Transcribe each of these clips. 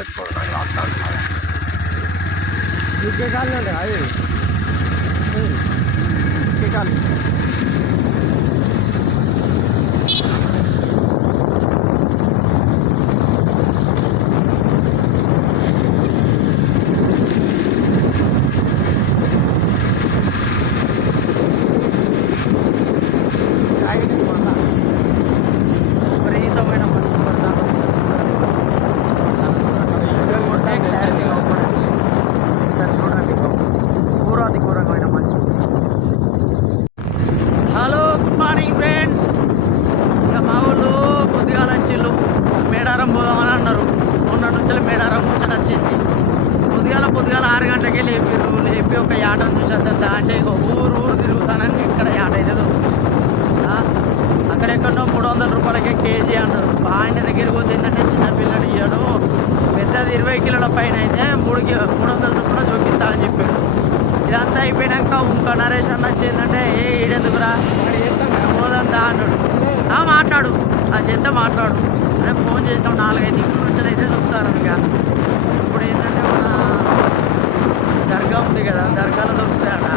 వేసుకోవడానికి వస్తాను ఇంకే కాలం అండి అది ఇంకే కాలం ఆయన మంచి హలో గుడ్ మార్నింగ్ ఫ్రెండ్స్ ఇక మా ఊళ్ళు పొద్దుగాల వచ్చిళ్ళు మేడారం పోదామని అన్నారు. మొన్న నుంచి మేడారం ముచ్చట వచ్చింది. పొద్దుగాల పొద్దుగాల ఆరు గంటలకే లేపారు లేపి ఒక యాటను చూసేద్దా అంటే ఇక ఊరు ఊరు తిరుగుతానని ఇక్కడ యాట అయితే దొరుకుతుంది. అక్కడెక్కడో మూడు వందల రూపాయలకే కేజీ అన్నారు. బాండి దగ్గరికి పోతే ఏంటంటే చిన్న పిల్లడు ఇయ్యాడు. పెద్దది ఇరవై కిలోల పైన అయితే మూడు మూడు వందల రూపాయలు చూపిస్తా అని చెప్పాడు. ఇదంతా అయిపోయాక ఇంకో నరేష్ అన్న వచ్చిందంటే ఏ ఈడెందుకురా? పోదంతా అన్నాడు. ఆ మాట్లాడు. ఆ చేత మాట్లాడు. అంటే ఫోన్ చేసినాం నాలుగైదు దిక్కుల నుంచి అయితే చెప్తారు ఇక ఇప్పుడు ఏంటంటే మన దర్గా ఉంది కదా దర్గాలో దొరుకుతాయట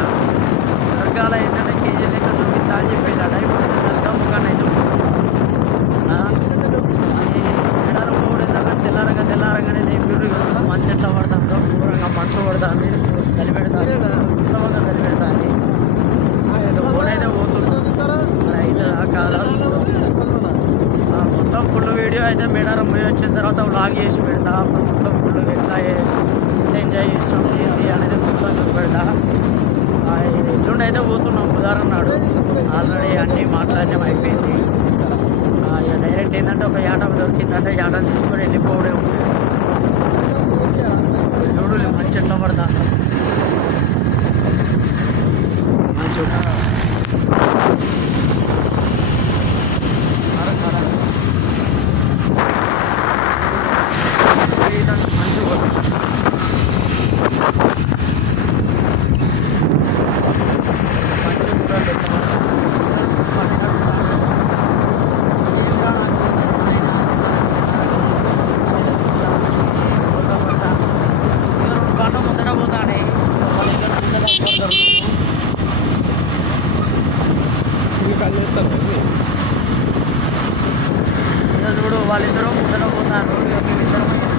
దర్గాలో ఏంటంటే కేజీ లెక్క చూపిస్తా అని చెప్పేదట ఇప్పుడు అయితే దర్గా ముఖాన్ని అయితే ఎడారం కూడా ఎందుకంటే తెల్లారంగా తెల్లారంగానే లేపిర్రు ఇక మంచి ఎట్లా పడుతుందో ఘోరంగా మంచు పడుతుంది చలి ఉత్సవంగా చలి పోతున్నాం అయితే కాదా మొత్తం ఫుల్ వీడియో అయితే మేడారం పోయి వచ్చిన తర్వాత వ్లాగ్ చేసి పెడతా. అప్పుడు మొత్తం ఫుల్ ఎట్లా ఎంజాయ్ చేస్తాం ఏంటి అనేది మొత్తం చూపెడతా. ఆ, ఎల్లుండి అయితే పోతున్నాం బుధవారం నాడు. ఆల్రెడీ అన్నీ మాట్లాడడం అయిపోయింది. డైరెక్ట్ ఏంటంటే ఒక యాట దొరికిందంటే యాటం తీసుకొని వెళ్ళిపోవడే ఉంటుంది చూడు మంచి ఎట్లా పడతా మంచి మంచి కన్ను ముందర పోతానే కళ్ళు ఎత్తాను చూడు వాళ్ళిద్దరూ ముందర పోతారు. ఇక